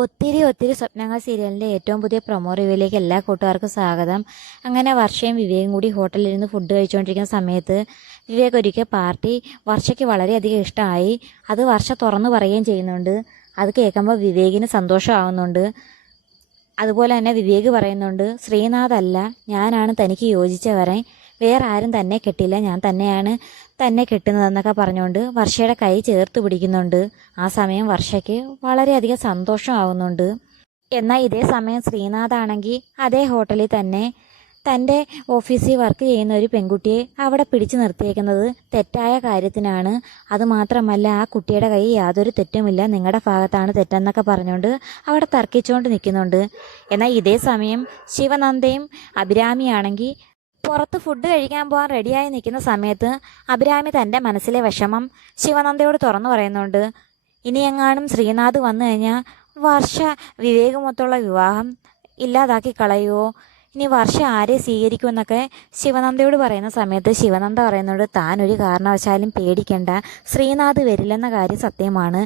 ഒത്തിരി സ്വപ്നങ്ങൾ സീരിയലിൻ്റെ ഏറ്റവും പുതിയ പ്രൊമോ റിവ്യൂയിലേക്ക് എല്ലാ കൂട്ടുകാർക്കും സ്വാഗതം. അങ്ങനെ വർഷയും വിവേകും കൂടി ഹോട്ടലിലിരുന്ന് ഫുഡ് കഴിച്ചുകൊണ്ടിരിക്കുന്ന സമയത്ത് വിവേക് ഒരിക്കൽ പാർട്ടി വർഷയ്ക്ക് വളരെയധികം ഇഷ്ടമായി. അത് വർഷ തുറന്നു പറയുകയും ചെയ്യുന്നുണ്ട്. അത് കേൾക്കുമ്പോൾ വിവേകിന് സന്തോഷമാവുന്നുണ്ട്. അതുപോലെ തന്നെ വിവേക് പറയുന്നുണ്ട്, ശ്രീനാഥ് അല്ല, ഞാനാണ് തനിക്ക് യോജിച്ചവരെ, വേറെ ആരും തന്നെ കെട്ടില്ല, ഞാൻ തന്നെയാണ് തന്നെ കെട്ടുന്നതെന്നൊക്കെ പറഞ്ഞുകൊണ്ട് വർഷയുടെ കൈ ചേർത്ത് പിടിക്കുന്നുണ്ട്. ആ സമയം വർഷയ്ക്ക് വളരെയധികം സന്തോഷമാവുന്നുണ്ട്. എന്നാൽ ഇതേ സമയം ശ്രീനാഥാണെങ്കിൽ അതേ ഹോട്ടലിൽ തന്നെ തൻ്റെ ഓഫീസിൽ വർക്ക് ചെയ്യുന്ന ഒരു പെൺകുട്ടിയെ അവിടെ പിടിച്ചു നിർത്തിയേക്കുന്നത് തെറ്റായ കാര്യത്തിനാണ്. അതുമാത്രമല്ല, ആ കുട്ടിയുടെ കൈ യാതൊരു തെറ്റുമില്ല, നിങ്ങളുടെ ഭാഗത്താണ് തെറ്റെന്നൊക്കെ പറഞ്ഞുകൊണ്ട് അവിടെ തർക്കിച്ചുകൊണ്ട് നിൽക്കുന്നുണ്ട്. എന്നാൽ ഇതേ സമയം ശിവനന്ദയും അഭിരാമിയാണെങ്കിൽ പുറത്ത് ഫുഡ് കഴിക്കാൻ പോകാൻ റെഡിയായി നിൽക്കുന്ന സമയത്ത് അഭിരാമി തൻ്റെ മനസ്സിലെ വിഷമം ശിവനന്ദയോട് തുറന്നു പറയുന്നുണ്ട്. ഇനി എങ്ങാനും ശ്രീനാഥ് വന്നു കഴിഞ്ഞാൽ വർഷ വിവേകമൊത്തുള്ള വിവാഹം ഇല്ലാതാക്കി കളയുമോ, ഇനി വർഷ ആരെ സ്വീകരിക്കുമെന്നൊക്കെ ശിവനന്ദയോട് പറയുന്ന സമയത്ത് ശിവനന്ദ പറയുന്നുണ്ട്, താൻ ഒരു കാരണവശാലും പേടിക്കണ്ട, ശ്രീനാഥ് വരില്ലെന്ന കാര്യം സത്യമാണ്.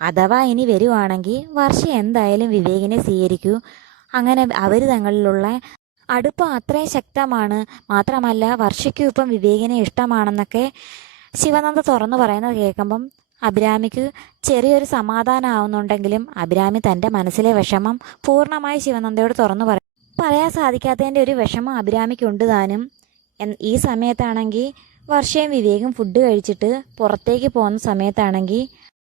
അഥവാ ഇനി വരുവാണെങ്കിൽ വർഷ എന്തായാലും വിവേകിനെ സ്വീകരിക്കൂ. അങ്ങനെ അവർ തങ്ങളിലുള്ള അടുപ്പം അത്രയും ശക്തമാണ്. മാത്രമല്ല വർഷയ്ക്കും ഇപ്പം വിവേകിനെ ഇഷ്ടമാണെന്നൊക്കെ ശിവനന്ദ തുറന്നു പറയുന്നത് കേൾക്കുമ്പം അഭിരാമിക്ക് ചെറിയൊരു സമാധാനം ആവുന്നുണ്ടെങ്കിലും അഭിരാമി തൻ്റെ മനസ്സിലെ വിഷമം പൂർണ്ണമായി ശിവനന്ദയോട് തുറന്നു പറയാൻ സാധിക്കാത്തതിൻ്റെ ഒരു വിഷമം അഭിരാമിക്കുണ്ട് താനും. ഈ സമയത്താണെങ്കിൽ വർഷയും വിവേകും ഫുഡ് കഴിച്ചിട്ട് പുറത്തേക്ക് പോകുന്ന സമയത്താണെങ്കിൽ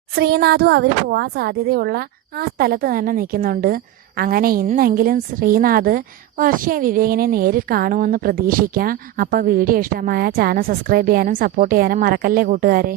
ശ്രീനാഥും അവർ പോകാൻ സാധ്യതയുള്ള ആ സ്ഥലത്ത് തന്നെ നിൽക്കുന്നുണ്ട്. അങ്ങനെ ഇന്നെങ്കിലും ശ്രീനാഥ് വർഷയും വിവേകിനെ നേരിൽ കാണുമെന്ന് പ്രതീക്ഷിക്കാം. അപ്പോൾ വീഡിയോ ഇഷ്ടമായ ചാനൽ സബ്സ്ക്രൈബ് ചെയ്യാനും സപ്പോർട്ട് ചെയ്യാനും മറക്കല്ലേ കൂട്ടുകാരെ.